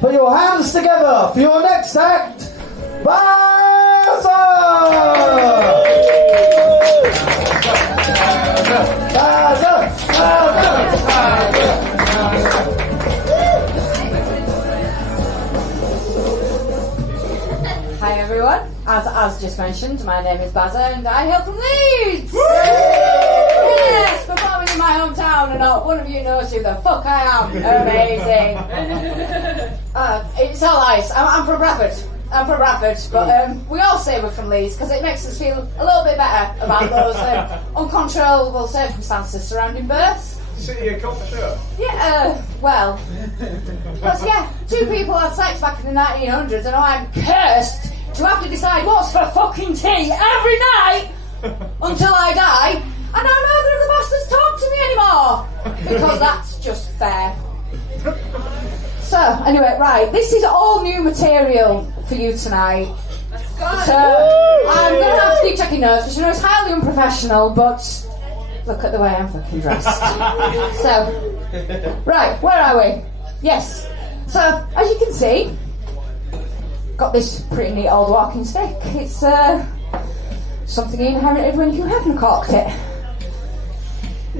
Put your hands together for your next act, Baza! Hi everyone, as just mentioned, my name is Bazza and I hail from Leeds! Yes, performing in my hometown and not one of you knows who the fuck I am. Amazing. It's all lies, I'm from Bradford. But we all say we're from Leeds because it makes us feel a little bit better about those uncontrollable circumstances surrounding births. City of culture. Yeah, well, because two people had sex back in the 1900s and I'm cursed to have to decide what's for fucking tea every night until I die, and now neither of the bastards talk to me anymore because that's just fair. So, anyway, right, this is all new material for you tonight. So, I'm going to have to keep checking notes, which I know is highly unprofessional, but look at the way I'm fucking dressed. So, right, where are we? Yes. So, as you can see, got this pretty neat old walking stick. It's something you inherited when you haven't corked it.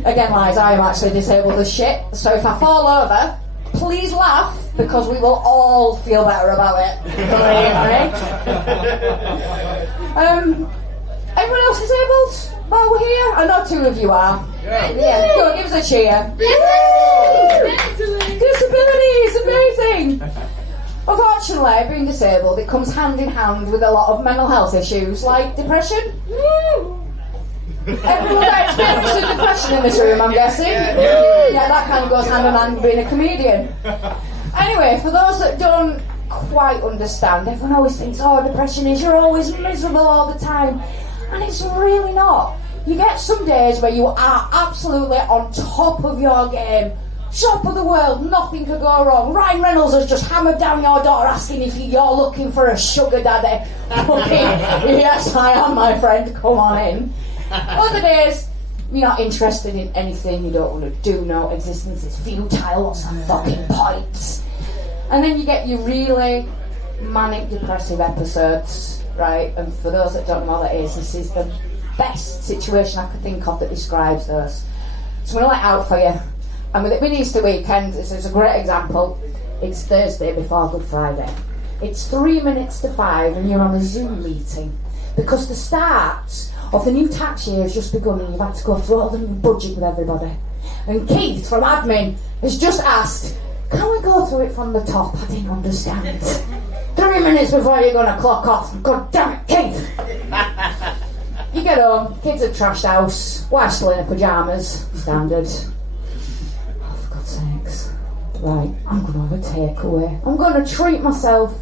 Again, lies, I am actually disabled as shit, so if I fall over, please laugh, because we will all feel better about it. Believe me. Anyone else disabled while we're here? I know two of you are. Yeah, go on, give us a cheer. Yay! Disability is amazing. Unfortunately, being disabled, it comes hand in hand with a lot of mental health issues, like depression. Everyone experiences depression in this room, I'm guessing. Yeah, that kind of goes hand in hand with being a comedian. Anyway, for those that don't quite understand, everyone always thinks, oh, depression is you're always miserable all the time. And it's really not. You get some days where you are absolutely on top of your game, top of the world, nothing could go wrong. Ryan Reynolds has just hammered down your door asking if you're looking for a sugar daddy. Yes, I am, my friend, come on in. Other days, you're not interested in anything, you don't want to do, no existence is futile, what's the fucking point? And then you get your really manic depressive episodes, right? And for those that don't know what that is, this is the best situation I could think of that describes those. So I'm going to let out for you. And with it being Easter weekend, this is a great example. It's Thursday before Good Friday. It's 3 minutes to 5 and you're on a Zoom meeting because the start of the new tax year has just begun and you've had to go through all the new budget with everybody. And Keith from admin has just asked, can we go through it from the top? I didn't understand. 3 minutes before you're going to clock off. God damn it, Keith! You get home, kids at trashed house, wife's still in her pyjamas, standard. Oh, for God's sakes. Right, I'm going to have a takeaway. I'm going to treat myself.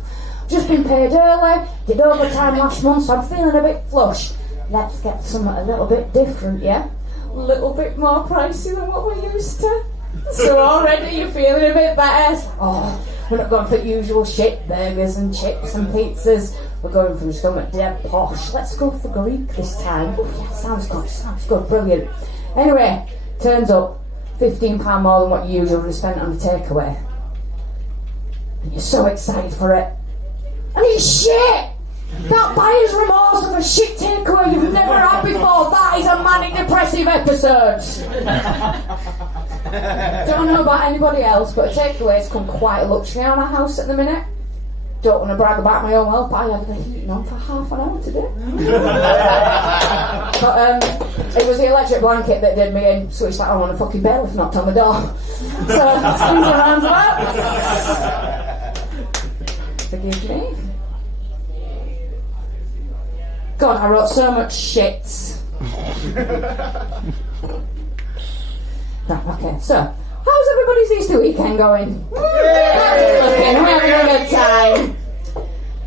Just been paid early, did overtime last month, so I'm feeling a bit flush. Let's get something a little bit different, yeah? A little bit more pricey than what we're used to. So already you're feeling a bit better. Oh, we're not going for usual shit, burgers and chips and pizzas. We're going for something dead posh. Let's go for Greek this time. Ooh, yeah, sounds good, brilliant. Anyway, turns up, £15 more than what you usually would have spent on a takeaway. And you're so excited for it. And it's shit! That buyer's remorse of a shit takeaway you've never had before, that is a manic depressive episode. Don't know about anybody else, but a takeaway's come quite a luxury on our house at the minute. Don't want to brag about my own wealth, but I had the heating on for half an hour today. But it was the electric blanket that did me in, so it's like I want a fucking bailiff knocked on the door. So, swings around about. Forgive me. God, I wrote so much shit. Right, okay, so, how's everybody's Easter weekend going? We're having a good time.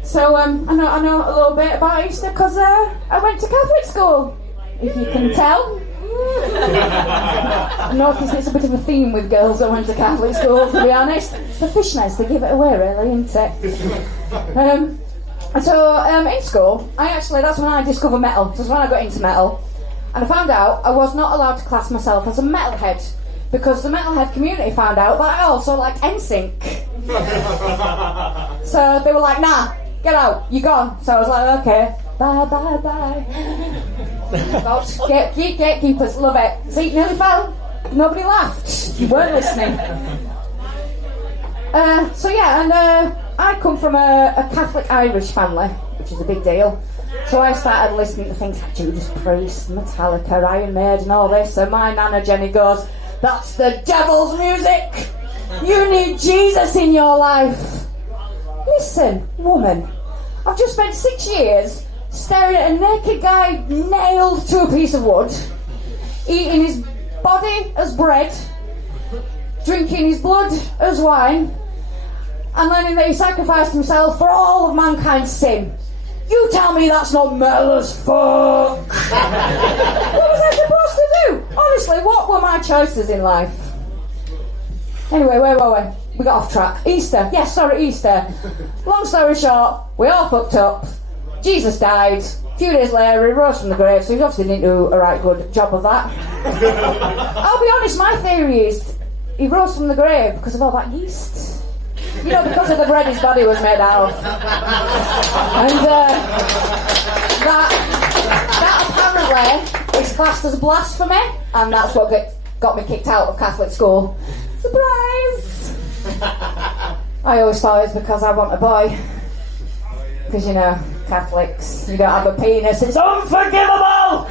So, I know a little bit about Easter because I went to Catholic school, if you can tell. I noticed it's a bit of a theme with girls that went to Catholic school, to be honest. It's the fishnets, they give it away, really, isn't it? So, in school, that's when I discovered metal. That's when I got into metal. And I found out I was not allowed to class myself as a metalhead because the metalhead community found out that I also liked NSYNC. So they were like, nah, get out, you're gone. So I was like, okay, bye, bye, bye. Gatekeepers, love it. See, nearly fell. Nobody laughed. You weren't listening. So yeah, and I come from a Catholic Irish family, which is a big deal. So I started listening to things like Judas Priest, Metallica, Iron Maiden, and all this. So my nana Jenny goes, that's the devil's music. You need Jesus in your life. Listen, woman, I've just spent 6 years staring at a naked guy nailed to a piece of wood, eating his body as bread, drinking his blood as wine, and learning that he sacrificed himself for all of mankind's sin. You tell me that's not metal as fuck. What was I supposed to do? Honestly, what were my choices in life? Anyway, where were we? We got off track. Easter. Yes, sorry, Easter. Long story short, we all fucked up. Jesus died. A few days later, he rose from the grave, so he obviously didn't do a right good job of that. I'll be honest, my theory is he rose from the grave because of all that yeast. You know, because of the bread his body was made out of. And that apparently is classed as blasphemy, and that's what got me kicked out of Catholic school. Surprise! I always thought it was because I want a boy. Because, you know, Catholics, you don't have a penis, it's unforgivable!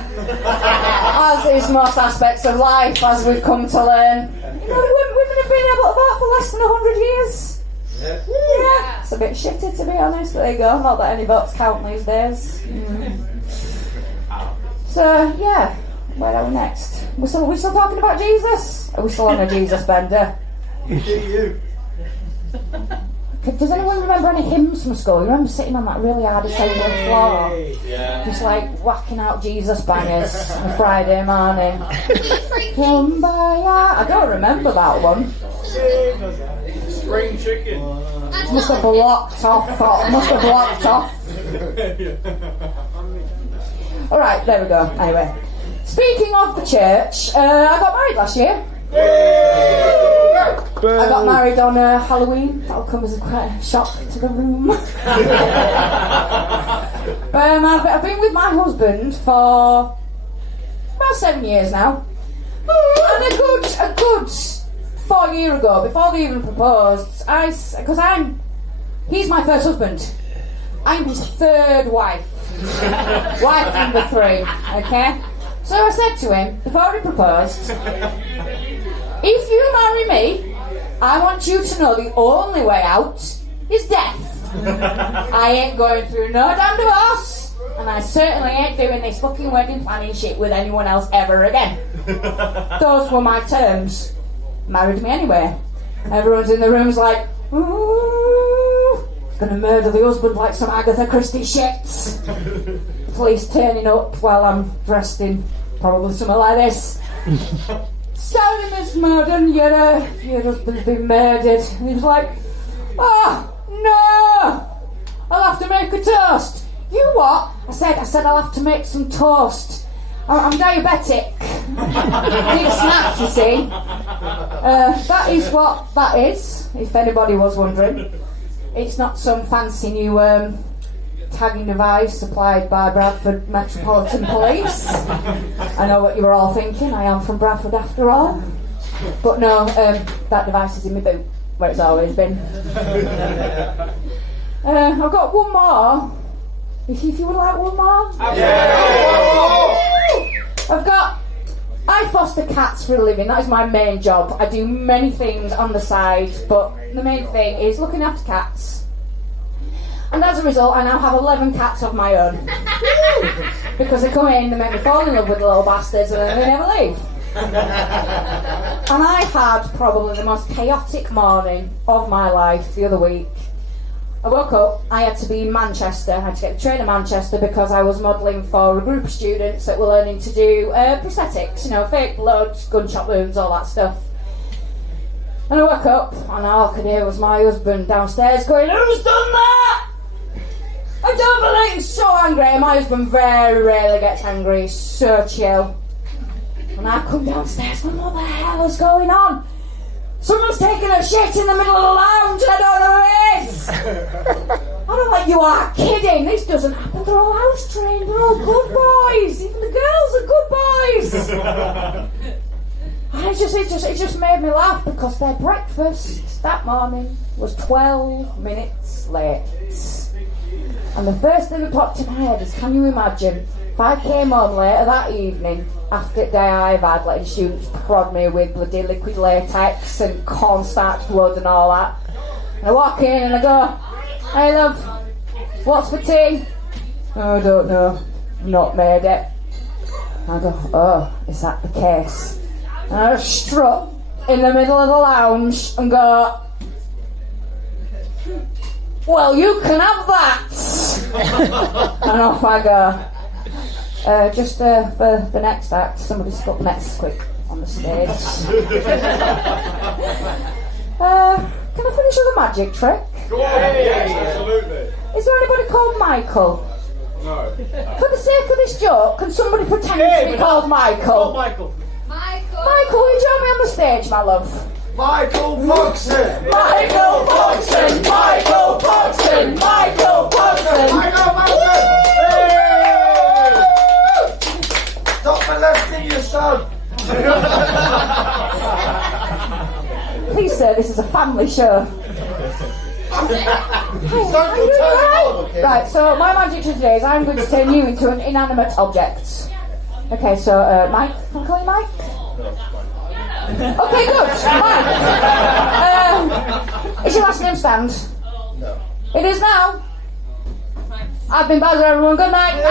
As is most aspects of life, as we've come to learn. You know, women have been able to vote for less than 100 years. Yeah, it's a bit shitty to be honest, but there you go, not that any votes count these days. So, yeah, where are we next? Are we still talking about Jesus? Are we still on a Jesus bender? Does anyone remember any hymns from school? You remember sitting on that really hard assembly floor? Yeah. Just like whacking out Jesus bangers on a Friday morning. Kumbaya. I don't remember that one. Spring chicken. Must have blocked off. Alright, there we go. Anyway. Speaking of the church, I got married last year. I got married on Halloween. That'll come as quite a shock to the room. I've been with my husband for about 7 years now. And a good 4 years ago, before they even proposed, he's my first husband. I'm his third wife. Wife number 3, okay? So I said to him, before he proposed, if you marry me, I want you to know the only way out is death. I ain't going through no damn divorce, and I certainly ain't doing this fucking wedding planning shit with anyone else ever again. Those were my terms. Married me anyway. Everyone's in the room's like, ooh, gonna murder the husband like some Agatha Christie shit. Police turning up while I'm dressed in probably something like this. Sorry, Miss Murden, your husband's been murdered. And he was like, oh, no, I'll have to make a toast. You what? I said I'll have to make some toast. I'm diabetic. Need a snack, you see. That is what that is, if anybody was wondering. It's not some fancy new tagging device supplied by Bradford Metropolitan Police. I know what you were all thinking, I am from Bradford after all. But no, that device is in my boot, where it's always been. I've got one more. If you would like one more. I foster cats for a living. That is my main job. I do many things on the side, but the main thing is looking after cats. And as a result, I now have 11 cats of my own. Because they come in, they make me fall in love with the little bastards, and then they never leave. And I had probably the most chaotic morning of my life the other week. I woke up, I had to be in Manchester, I had to get the train to Manchester because I was modelling for a group of students that were learning to do prosthetics, you know, fake blood, gunshot wounds, all that stuff. And I woke up, and all I could hear was my husband downstairs going, who's done that? I don't believe, he's so angry. My husband very rarely gets angry, he's so chill. And I come downstairs, going, what the hell is going on? Someone's taking a shit in the middle of the lounge, I don't And I'm like, you are kidding, this doesn't happen. They're all house trained, they're all good boys. Even the girls are good boys. And it just made me laugh because their breakfast that morning was 12 minutes late. And the first thing that popped in my head is, can you imagine if I came home later that evening after the day I've had letting students prod me with bloody liquid latex and cornstarch blood and all that. And I walk in and I go, hey love, what's for tea? Oh, I don't know, not made it. I go, oh, is that the case? And I strut in the middle of the lounge and go, well, you can have that. And off I go. Just for the next act, somebody stop next quick on the stage. Can I finish with a magic trick? Go on. Yes, absolutely. Is there anybody called Michael? No. For the sake of this joke, can somebody pretend to be called Michael? Michael. Michael, will you join me on the stage, my love? Michael Buxton! Michael Buxton! Michael Buxton! Michael Buxton! Michael Buxton! Hey! Stop molesting your son! Please, sir, this is a family show. Right, so my magic trick today is I'm going to turn you into an inanimate object. Okay, so Mike, can I call you Mike? Okay, good. Mike. Is your last name Stand? No. It is now. I've been Bowser, everyone. Good night.